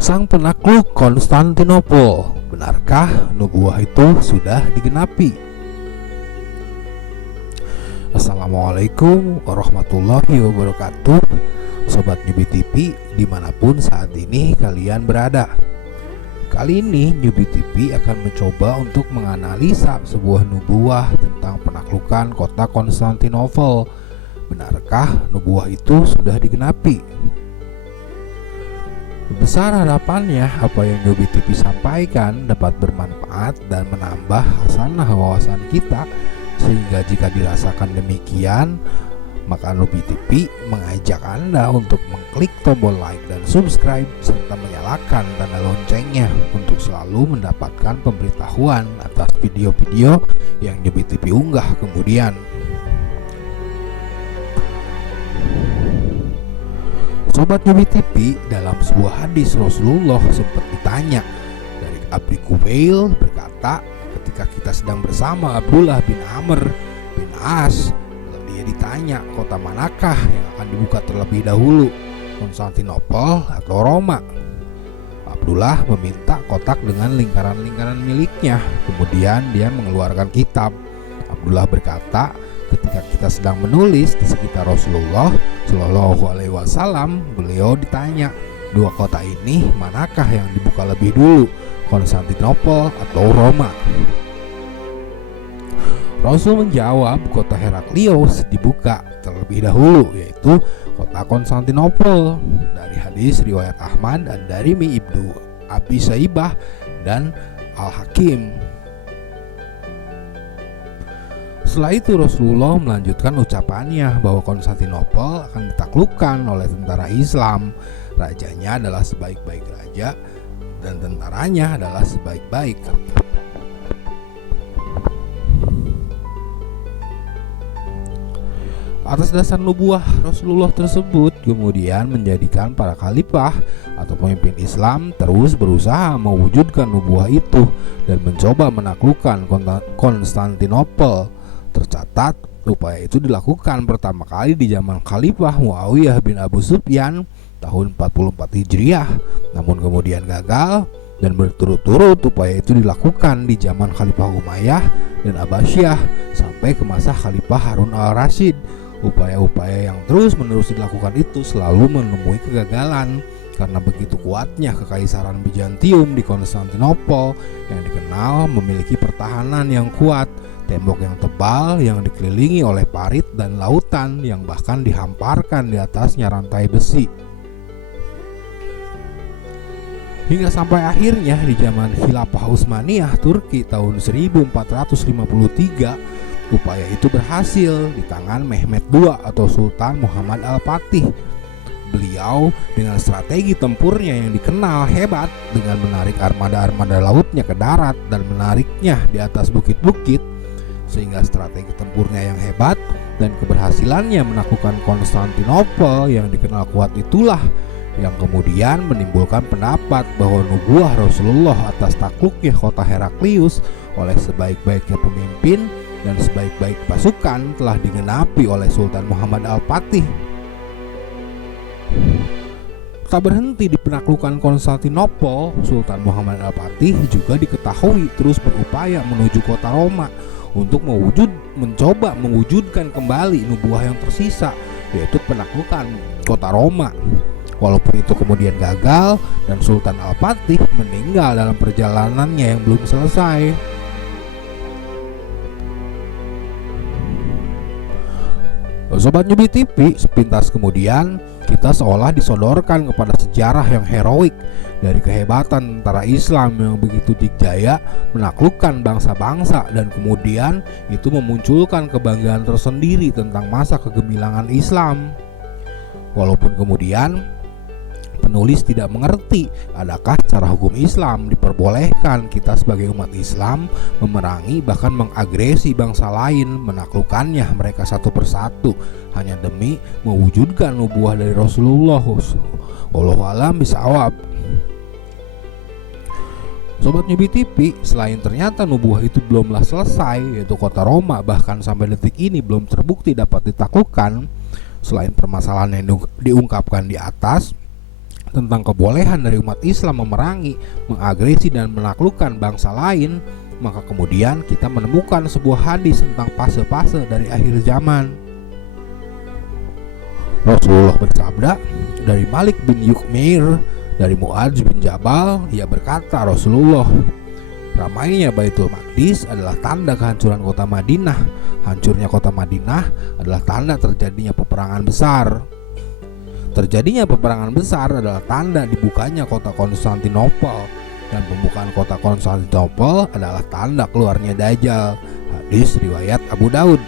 Sang penakluk Konstantinopel, benarkah nubuah itu sudah digenapi? Assalamualaikum warahmatullahi wabarakatuh, Sobat Nyubi TV dimanapun saat ini kalian berada. Kali ini Nyubi TV akan mencoba untuk menganalisa sebuah nubuah tentang penaklukan kota Konstantinopel. Benarkah nubuah itu sudah digenapi? Besar harapannya apa yang Nyubi TV sampaikan dapat bermanfaat dan menambah hasanah wawasan kita, sehingga jika dirasakan demikian, maka Nyubi TV mengajak Anda untuk mengklik tombol like dan subscribe serta menyalakan tanda loncengnya untuk selalu mendapatkan pemberitahuan atas video-video yang Nyubi TV unggah kemudian. Sobat Nyubi TV, dalam sebuah hadis Rasulullah sempat ditanya dari Abi Kubail berkata, ketika kita sedang bersama Abdullah bin Amr bin As, dia ditanya kota manakah yang akan dibuka terlebih dahulu, Konstantinopel atau Roma. Abdullah meminta kotak dengan lingkaran-lingkaran miliknya, kemudian dia mengeluarkan kitab. Abdullah berkata, ketika kita sedang menulis di sekitar Rasulullah Shallallahu Alaihi Wasallam, beliau ditanya, dua kota ini manakah yang dibuka lebih dulu, Konstantinopel atau Roma? Rasul menjawab, kota Heraklius dibuka terlebih dahulu, yaitu kota Konstantinopel. Dari hadis riwayat Ahmad dan dari Ibnu Abi Saibah dan Al-Hakim. Setelah itu Rasulullah melanjutkan ucapannya bahwa Konstantinopel akan ditaklukkan oleh tentara Islam. Rajanya adalah sebaik-baik raja dan tentaranya adalah sebaik-baik. Atas dasar nubuah Rasulullah tersebut, kemudian menjadikan para khalifah atau pemimpin Islam terus berusaha mewujudkan nubuah itu dan mencoba menaklukkan Konstantinopel. Tercatat, upaya itu dilakukan pertama kali di zaman Khalifah Muawiyah bin Abu Sufyan tahun 44 Hijriah, namun kemudian gagal, dan berturut-turut upaya itu dilakukan di zaman Khalifah Umayyah dan Abbasiyah sampai ke masa Khalifah Harun al-Rashid. Upaya-upaya yang terus-menerus dilakukan itu selalu menemui kegagalan karena begitu kuatnya kekaisaran Bizantium di Konstantinopel yang dikenal memiliki pertahanan yang kuat, tembok yang tebal yang dikelilingi oleh parit dan lautan yang bahkan dihamparkan di atasnya rantai besi. Hingga sampai akhirnya di zaman Khilafah Utsmaniyah Turki tahun 1453, upaya itu berhasil di tangan Mehmed II atau Sultan Muhammad Al-Fatih. Beliau dengan strategi tempurnya yang dikenal hebat dengan menarik armada-armada lautnya ke darat dan menariknya di atas bukit-bukit, sehingga strategi tempurnya yang hebat dan keberhasilannya menaklukkan Konstantinopel yang dikenal kuat itulah yang kemudian menimbulkan pendapat bahwa nubuah Rasulullah atas takluknya kota Heraklius oleh sebaik-baiknya pemimpin dan sebaik-baik pasukan telah digenapi oleh Sultan Muhammad Al-Fatih. Tak berhenti di penaklukan Konstantinopel, Sultan Muhammad Al-Fatih juga diketahui terus berupaya menuju kota Roma untuk mencoba mewujudkan kembali nubuah yang tersisa, yaitu penaklukan kota Roma. Walaupun itu kemudian gagal dan Sultan Al-Fatih meninggal dalam perjalanannya yang belum selesai. Sobat Nyubi TV, sepintas kemudian kita seolah disodorkan kepada sejarah yang heroik dari kehebatan tentara Islam yang begitu dikjaya menaklukkan bangsa-bangsa, dan kemudian itu memunculkan kebanggaan tersendiri tentang masa kegemilangan Islam. Walaupun kemudian penulis tidak mengerti adakah secara hukum Islam diperbolehkan kita sebagai umat Islam memerangi bahkan mengagresi bangsa lain, menaklukkannya mereka satu persatu hanya demi mewujudkan nubuah dari Rasulullah. Wallahu a'lam bishawab. Sobat Nyubi TV, selain ternyata nubuah itu belumlah selesai, yaitu kota Roma bahkan sampai detik ini belum terbukti dapat ditaklukkan. Selain permasalahan yang diungkapkan di atas, tentang kebolehan dari umat Islam memerangi, mengagresi dan menaklukkan bangsa lain, maka kemudian kita menemukan sebuah hadis tentang fase-fase dari akhir zaman. Rasulullah bersabda dari Malik bin Yukmir dari Muadz bin Jabal, ia berkata, Rasulullah, ramainya Baitul Maqdis adalah tanda kehancuran kota Madinah. Hancurnya kota Madinah adalah tanda terjadinya peperangan besar. Terjadinya peperangan besar adalah tanda dibukanya kota Konstantinopel, dan pembukaan kota Konstantinopel adalah tanda keluarnya Dajjal. Hadis riwayat Abu Daud.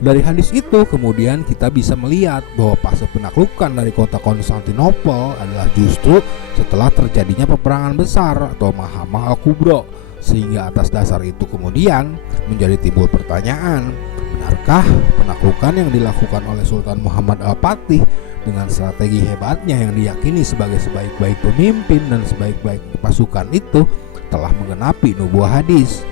Dari hadis itu kemudian kita bisa melihat bahwa fase penaklukan dari kota Konstantinopel adalah justru setelah terjadinya peperangan besar atau Mahamah Al-Kubra, sehingga atas dasar itu kemudian menjadi timbul pertanyaan, benarkah penaklukan yang dilakukan oleh Sultan Muhammad Al-Fatih dengan strategi hebatnya yang diyakini sebagai sebaik-baik pemimpin dan sebaik-baik pasukan itu telah menggenapi nubuah hadis?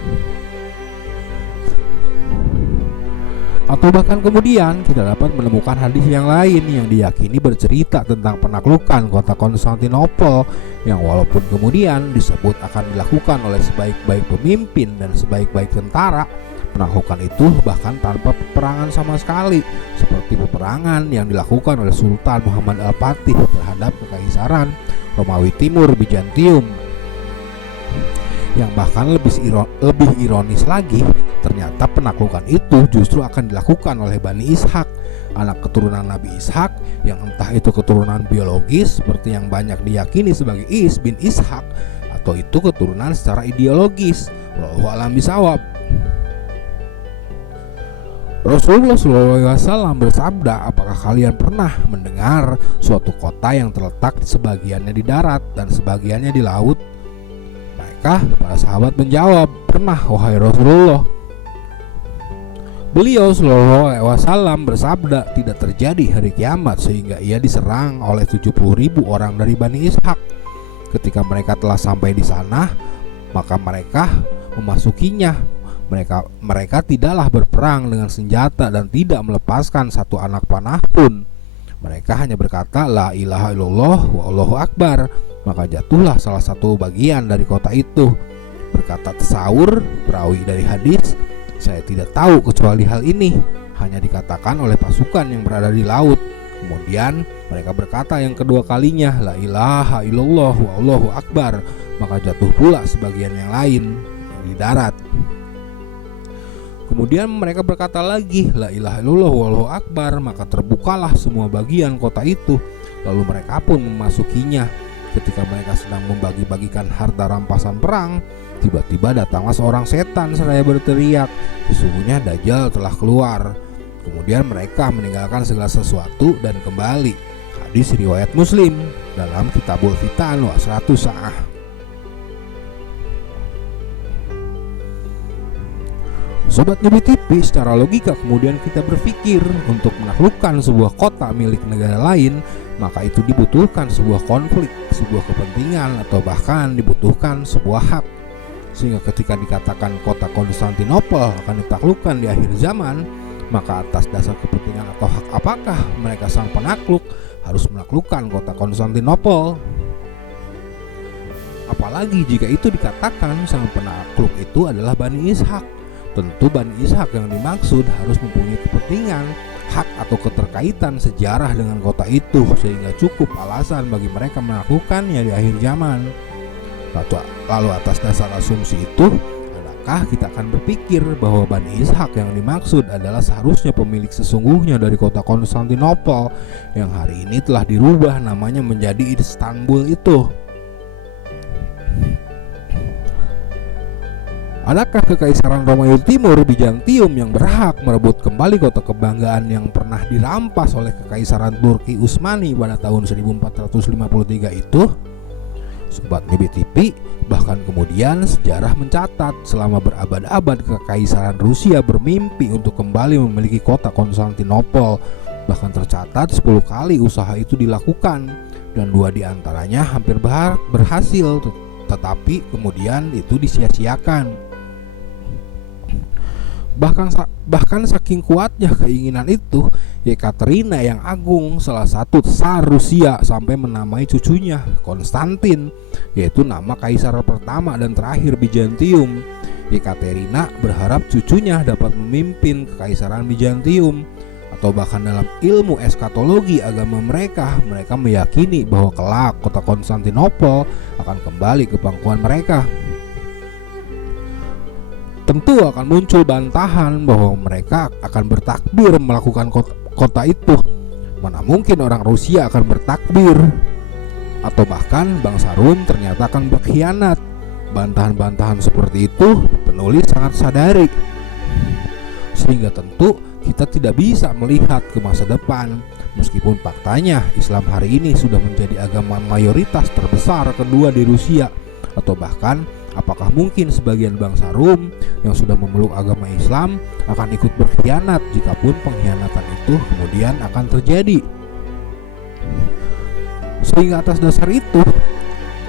Atau bahkan kemudian kita dapat menemukan hadis yang lain yang diyakini bercerita tentang penaklukan kota Konstantinopel, yang walaupun kemudian disebut akan dilakukan oleh sebaik-baik pemimpin dan sebaik-baik tentara, penaklukan itu bahkan tanpa peperangan sama sekali, seperti peperangan yang dilakukan oleh Sultan Muhammad Al-Fatih terhadap Kekaisaran Romawi Timur Bizantium. Yang bahkan lebih ironis lagi, ternyata penaklukan itu justru akan dilakukan oleh Bani Ishaq, anak keturunan Nabi Ishaq, yang entah itu keturunan biologis seperti yang banyak diyakini sebagai Is bin Ishaq, atau itu keturunan secara ideologis. Wallahu a'lam bishawab. Rasulullah SAW bersabda, apakah kalian pernah mendengar suatu kota yang terletak sebagiannya di darat dan sebagiannya di laut? Maka para sahabat menjawab, pernah wahai Rasulullah. Beliau SAW bersabda, tidak terjadi hari kiamat sehingga ia diserang oleh 70.000 orang dari Bani Ishaq. Ketika mereka telah sampai di sana, maka mereka memasukinya. Mereka tidaklah berperang dengan senjata dan tidak melepaskan satu anak panah pun. Mereka hanya berkata, la ilaha illallah wa Allahu akbar. Maka jatuhlah salah satu bagian dari kota itu. Berkata Tasawur, perawi dari hadis, saya tidak tahu kecuali hal ini hanya dikatakan oleh pasukan yang berada di laut. Kemudian mereka berkata yang kedua kalinya, la ilaha illallah wa Allahu akbar. Maka jatuh pula sebagian yang lain yang di darat. Kemudian mereka berkata lagi, la ilaha illallah wa Allahu akbar. Maka terbukalah semua bagian kota itu, lalu mereka pun memasukinya. Ketika mereka sedang membagi-bagikan harta rampasan perang, tiba-tiba datanglah seorang setan seraya berteriak, sesungguhnya Dajjal telah keluar. Kemudian mereka meninggalkan segala sesuatu dan kembali. Hadis riwayat Muslim dalam Kitabul Fitan wa 100 Sa'ah. Sobat Ngebi TV, secara logika kemudian kita berpikir untuk menaklukkan sebuah kota milik negara lain, maka itu dibutuhkan sebuah konflik, sebuah kepentingan, atau bahkan dibutuhkan sebuah hak. Sehingga ketika dikatakan kota Konstantinopel akan ditaklukkan di akhir zaman, maka atas dasar kepentingan atau hak apakah mereka sang penakluk harus menaklukkan kota Konstantinopel? Apalagi jika itu dikatakan sang penakluk itu adalah Bani Ishaq. Tentu Bani Ishaq yang dimaksud harus mempunyai kepentingan, hak atau keterkaitan sejarah dengan kota itu, sehingga cukup alasan bagi mereka melakukannya di akhir zaman. Lalu atas dasar asumsi itu, adakah kita akan berpikir bahwa Bani Ishaq yang dimaksud adalah seharusnya pemilik sesungguhnya dari kota Konstantinopel yang hari ini telah dirubah namanya menjadi Istanbul itu? Adakah Kekaisaran Romawi Timur Bizantium yang berhak merebut kembali kota kebanggaan yang pernah dirampas oleh Kekaisaran Turki Utsmani pada tahun 1453 itu? Sobat Ngebi TV, bahkan kemudian sejarah mencatat selama berabad-abad Kekaisaran Rusia bermimpi untuk kembali memiliki kota Konstantinopel. Bahkan tercatat 10 kali usaha itu dilakukan dan 2 diantaranya hampir berhasil, tetapi kemudian itu disia-siakan. Bahkan saking kuatnya keinginan itu, Yekaterina yang Agung, salah satu tsar Rusia, sampai menamai cucunya Konstantin, yaitu nama kaisar pertama dan terakhir Bizantium. Yekaterina berharap cucunya dapat memimpin kekaisaran Bizantium. Atau bahkan dalam ilmu eskatologi agama mereka meyakini bahwa kelak kota Konstantinopel akan kembali ke pangkuan mereka. Tentu akan muncul bantahan bahwa mereka akan bertakbir melakukan kota itu. Mana mungkin orang Rusia akan bertakbir? Atau bahkan bangsa Rum ternyata akan berkhianat. Bantahan-bantahan seperti itu penulis sangat sadari. Sehingga tentu kita tidak bisa melihat ke masa depan. Meskipun faktanya Islam hari ini sudah menjadi agama mayoritas terbesar kedua di Rusia. Atau bahkan apakah mungkin sebagian bangsa Rum yang sudah memeluk agama Islam akan ikut berkhianat jikapun pengkhianatan itu kemudian akan terjadi? Sehingga atas dasar itu,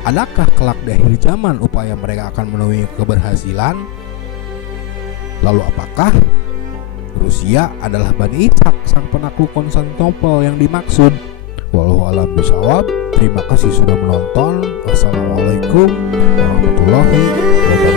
adakah kelak di akhir zaman upaya mereka akan menemui keberhasilan? Lalu apakah Rusia adalah Bani Ishak, sang penakluk Konstantinopel yang dimaksud? Wallahu a'lam bishawab. Terima kasih sudah menonton. Wassalamualaikum warahmatullahi wabarakatuh.